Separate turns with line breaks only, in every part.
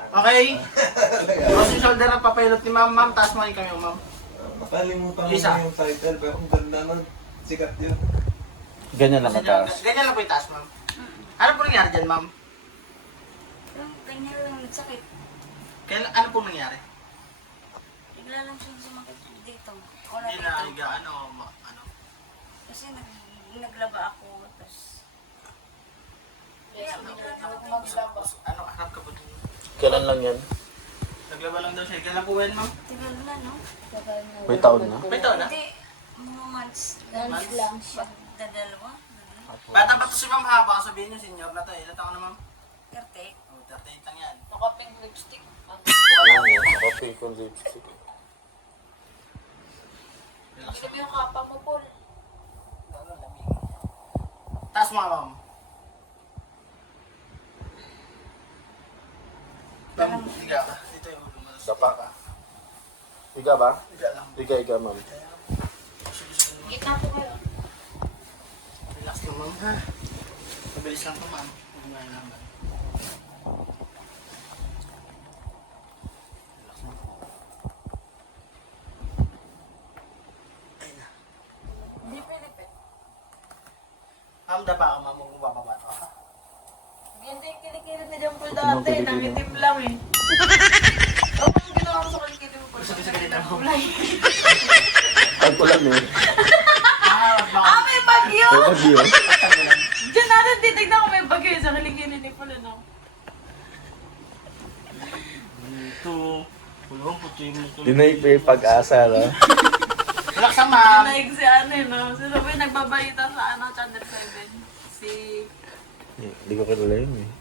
Okay. Tapos yung shoulder ang papilot ni ma'am. Ma'am, taas mo kayo kami, ma'am.
Nakalimutan ko
Isa.
na yung title, pero ang ganda nun. Sikat yun.
Ganyan lang mataas.
Ganyan lang po yung taas, ma'am. Ano po nangyari dyan, ma'am?
Ganyan lang nagsakit.
Ano po nangyari?
Bigla lang siya sumakit dito. Ako na
Hindi na,
dito.
ano?
Kasi naglaba ako. Tapos... Kaya bigla na ako maglaba.
Ano, harap ka po dun?
Kailan lang yan?
Naglaba lang daw siya. Kailan po yan, ma'am?
Tagal na, no? Tagal na.
May taon na?
May taon na?
Hindi. Mga months.
Months
lang siya. Dadalawa.
Bata pa to si ma'am ha. Baka sabihin niyo, senior na to. Ilan taon na, ma'am?
30.
Oh, 38 lang yan.
Nakaping lipstick.
Okay, kung lipstick.
Ito yung kapa mo, Paul.
Taas mo nga, ma'am. Ma'am, higa ka. Dito yung ulo mo.
Dapa ka. Higa ba?
Higa lang.
Higa, ma'am.
Gitna po kayo.
Relax lang, ma'am, ha? Mabilis lang po, ma'am. Huwag mo nga naman. Relax lang po. Ayun na.
Hindi pwede pe.
Ma'am, dapa ka, ma'am. Huwag mo bababa to, ha?
Ganda yung kilikilid ni Jampol
Anong
dati.
kilikilid?
Nangitim lang eh. Ano ang ginawa ko sa kilikilid mo?
Sabi sa ganito.
Kulay.
Tag ko lang eh.
Ah, may bagyo!
May bagyo.
Diyan natin titignan kung may bagyo sa kilikilid ni Paul, ano?
Ito. Kulong, puti mo ito.
Dinay pa yung pag-asa, no?
Relax lang, ma'am.
Naig si ano eh, no? Sino ba yung nagbabalita sa ano, Channel 7? Si...
Hindi ko kilala yun eh.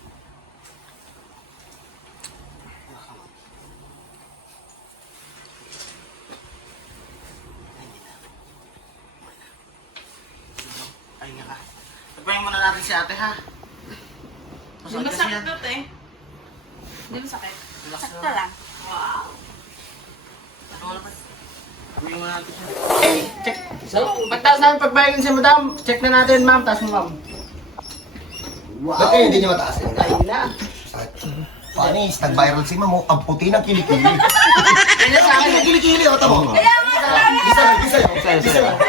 Ay nga ka. Pagpahin muna natin si ate, ha?
Di ba sakit doon eh? Di ba sakit?
Relax
Sakta lang. Wow.
Wala pa. Pagpahin muna natin siya. Check. So, pagtaas namin pagbayagan si madam. Check na natin, ma'am. Taas mo, ma'am.
Ba't kayo hindi nyo mataas?
Ayun na.
Panis, nag-viral si Mamo, ang puti ng kilikili.
Ganyan sa akin.
Ang kilikili, o tamo.
Kaya nga!
Isa lang.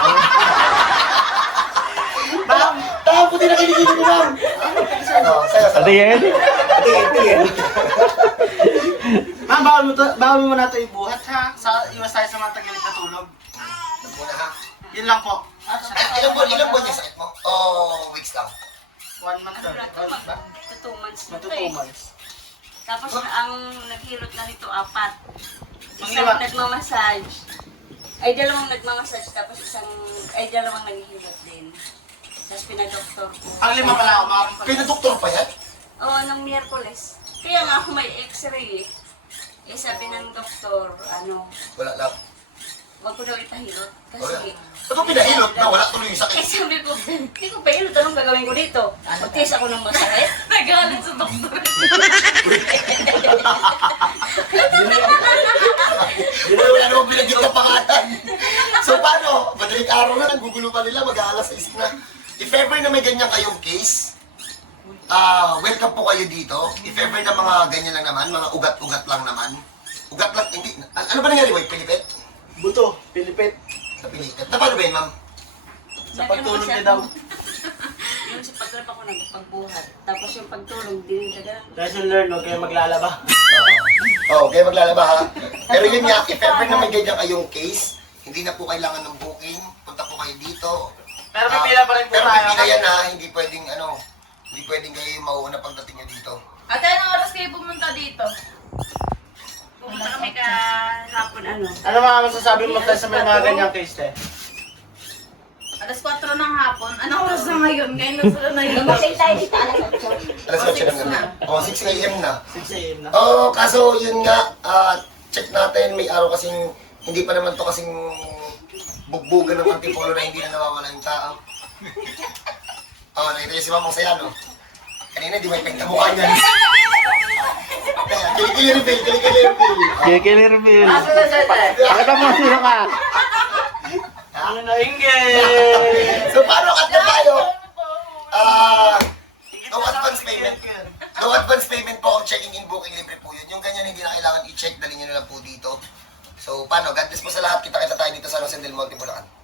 Ma'am.
Ang puti ng kilikili mo, ma'am. Sayo.
Ano yan?
Tingin.
Ma'am, bawal mo na ito ibuhat, ha? Iwas tayo sa mga tagalit na tulog.
Muna ha.
Yun lang po.
Ilang buwan yung sakit mo? Oh, weeks lang.
1 month
Ano
na.
na ito? Ito 2 months na
Magto
ito
2
eh.
months.
Tapos ang naghilot na nito 4.
Ang
Isang
lima.
nagmamassage. Ay, dalawang nagmamassage. Tapos dalawang naghihilot din. Tapos pinadoktor ko.
Ang lima pala ako, ma'am.
Pinadoktor pa yan?
Oo, nung Miyerkules. Kaya nga ako may x-ray eh. Eh sabi ng doktor,
Wala lang.
wag ko daw ipahilot.
Wala.
Kasi,
Ba't mo pinahilot na wala tuloy yung
eh
sakit?
sabi ko, hindi ko pahilot. Anong gagawin ko dito? Magtiis ako ng masakit? Nagalit sa doktor.
Yun na wala namang binagyan ng pangalan. So paano? Madaling araw na, nagugulo pa nila, mag-aalas 6 na. If ever na may ganyan kayong case, welcome po kayo dito. If ever na mga ganyan lang naman, mga ugat-ugat lang naman. Ugat lang, hindi. Ano ba nangyari, White? Pilipit?
Buto, pilipit.
Sa Pilipit. Na paano ba yun, ma'am?
Sa pagtulog niya daw.
Yung sa paglap ako nagpagbuhat. Tapos yung pagtulog, din tagal.
Lesson learned, huwag kayo maglalaba.
Oo, kaya maglalaba ha. Pero yun nga, if ever na may ganyan kayong case, hindi na po kailangan ng booking. Punta po kayo dito.
Pero may pila pa rin po
Pero
tayo.
pipila yan ha, hindi pwedeng kayo yung mauuna pagdating nyo dito.
Ate, anong oras kayo pumunta dito? Pumunta kami kahapon
Ano mga masasabi mo tayo sa may mga ganyang case, te?
Alas 4 ng hapon. Anong oras na ngayon? Ngayon na sila na yun.
Dumating tayo dito alas 8.
Alas 8 ng gabi. Oh, 6 a.m. na.
6 a.m. na.
Oo, kaso yun nga, check natin, may araw kasing, hindi pa naman to kasing bugbugan ng antipolo na hindi na nawawala yung tao. Oo, nakita niyo si Mamang Saya, no? Kanina, di may pekta mukha niyan. Kilikili reveal.
Kaya reveal.
Asa na siya, te?
Pakita mo sino ka.
Ano na, Ingrid?
So, paano kat na tayo? No advance payment. No No advance payment po kung checking in, booking, libre po yun. Yung ganyan hindi na kailangan i-check, dali nyo na lang po dito. So, paano? God bless po sa lahat. Kita-kita tayo dito sa Los Del Monte, Bulacan.